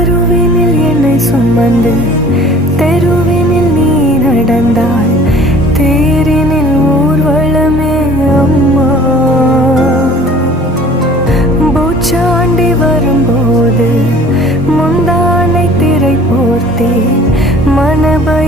கருவினில் என்னை சுமந்து தெருவினில் நீ நடந்தாய், தேரினில் ஊர்வலமே அம்மா. பூச்சாண்டி வரும்போது முந்தானை திரை போர்த்தேன், மனப